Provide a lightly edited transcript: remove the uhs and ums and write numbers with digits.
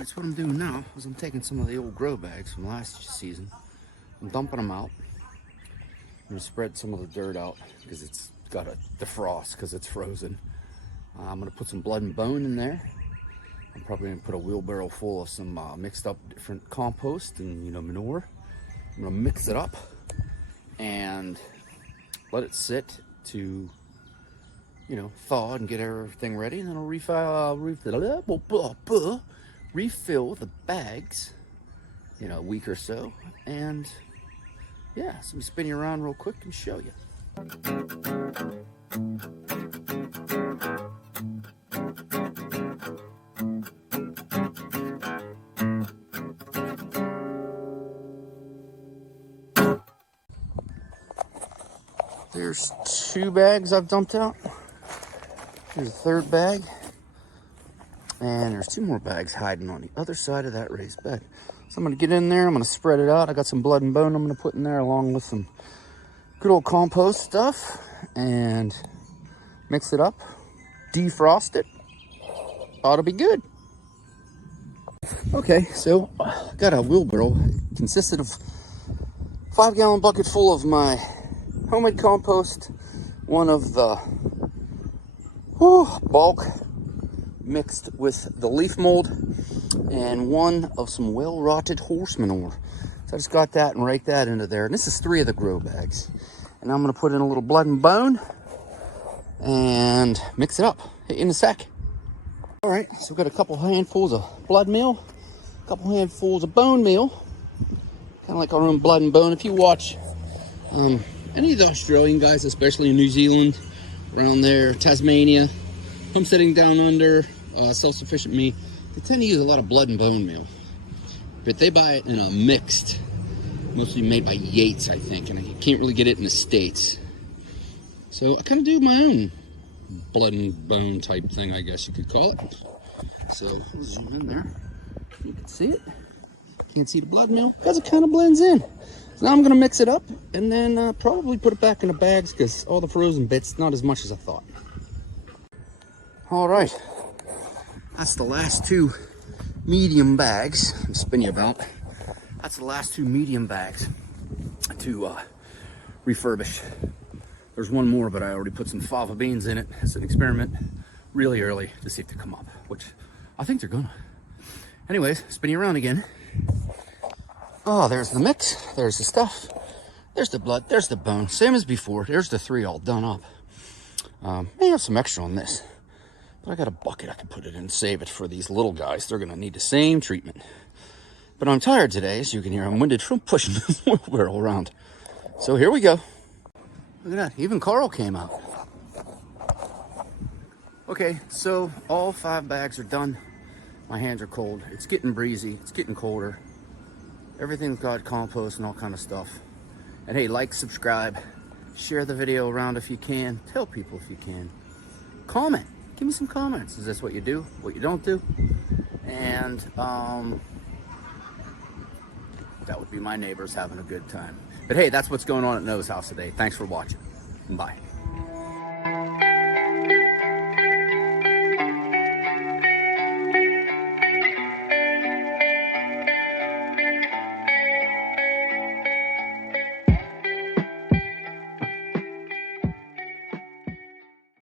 Alright, so what I'm doing now is I'm taking some of the old grow bags from last season. I'm dumping them out. I'm going to spread some of the dirt out because it's got to defrost because it's frozen. I'm going to put some blood and bone in there. I'm probably going to put a wheelbarrow full of some mixed up different compost and manure. I'm going to mix it up and let it sit to thaw and get everything ready, and then I'll refill the bags a week or so, and yeah, so I'm spinning you around real quick and show you. There's 2 bags I've dumped out. Here's a 3rd bag. And there's 2 more bags hiding on the other side of that raised bed. So I'm going to get in there. I'm going to spread it out. I got some blood and bone I'm going to put in there along with some good old compost stuff. And mix it up. Defrost it. Ought to be good. Okay, so I got a wheelbarrow. It consisted of 5-gallon bucket full of my homemade compost. One of the bulk mixed with the leaf mold, and one of some well-rotted horse manure. So I just got that and raked that into there. And this is 3 of the grow bags. And I'm going to put in a little blood and bone and mix it up in a sec. All right, so we've got a couple handfuls of blood meal, a couple handfuls of bone meal, kind of like our own blood and bone. If you watch any of the Australian guys, especially in New Zealand, around there, Tasmania, homesteading down under, self-sufficient me, they tend to use a lot of blood and bone meal. But they buy it in a mixed, mostly made by Yates, I think, and I can't really get it in the States. So I kind of do my own blood and bone type thing, I guess you could call it. So I'll zoom in there. You can see it. Can't see the blood meal because it kind of blends in. So now I'm going to mix it up and then probably put it back in the bags because all the frozen bits, not as much as I thought. All right, that's the last 2 medium bags. I'm spinning you about. That's the last 2 medium bags to refurbish. There's one more, but I already put some fava beans in it as an experiment really early to see if they come up, which I think they're gonna. Anyways, spinning around again. Oh, there's the mix. There's the stuff. There's the blood. There's the bone. Same as before. There's the 3 all done up. May have some extra on this. But I got a bucket I can put it in and save it for these little guys. They're going to need the same treatment. But I'm tired today, as you can hear. I'm winded from pushing this wheelbarrow around. So here we go. Look at that. Even Carl came out. Okay, so all 5 bags are done. My hands are cold. It's getting breezy. It's getting colder. Everything's got compost and all kind of stuff. And hey, like, subscribe. Share the video around if you can. Tell people if you can. Comment. Give me some comments. Is this what you do? What you don't do? And that would be my neighbors having a good time. But hey, that's what's going on at Noah's house today. Thanks for watching. Bye.